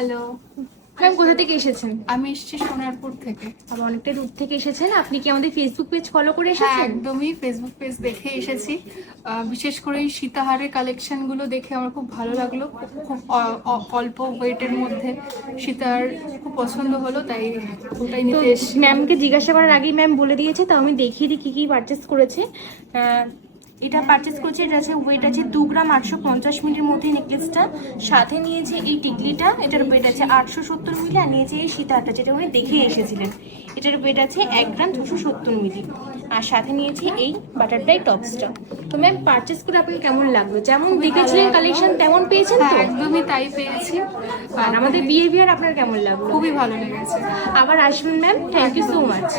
Hello, ma'am কোথা থেকে এসেছেন? আমি এসেছি সোনারপুর থেকে। আবার অনেকটা দূর থেকে এসেছেন। আপনি কি আমাদের ফেসবুক পেজ ফলো করে হ্যাঁ, এসেছেন? একদমই ফেসবুক পেজ দেখে এসেছি। বিশেষ করে এই সীতাহারের কালেকশনগুলো দেখে আমার খুব ভালো লাগলো। খুব অল্প ওয়েটের মধ্যে সীতাহার খুব পছন্দ হলো, তাই ওটাই তো নিতে এসেছি। ম্যামকে জিজ্ঞাসা করার আগেই ম্যাম বলে দিয়েছে, তো আমি দেখিয়ে দিই কী কী পারচেস করেছে। এটা পারচেস করেছে, এটা আছে ওয়েট আছে 2 গ্রাম 850 মিলির মধ্যে নেকলেসটা। সাথে নিয়েছে এই টিকলিটা, এটার ওয়েট আছে 870 মিলি। আর নিয়েছে এই সীতাহারটা, যেটা উনি দেখে এসেছিলেন, এটার ওয়েট আছে 1 গ্রাম 270 মিলি। আর সাথে নিয়েছি এই বাটারফ্লাই টপসটা। তো ম্যাম পারচেস করে আপনার কেমন লাগলো? যেমন দেখেছিলেন কালেকশন তেমন পেয়েছেন হ্যাঁ, তো? একদমই তাই পেয়েছি। আর আমাদের বিহেভিয়ার আপনার কেমন লাগলো? খুবই ভালো লেগেছে। আবার আসবেন ma'am, thank you so much.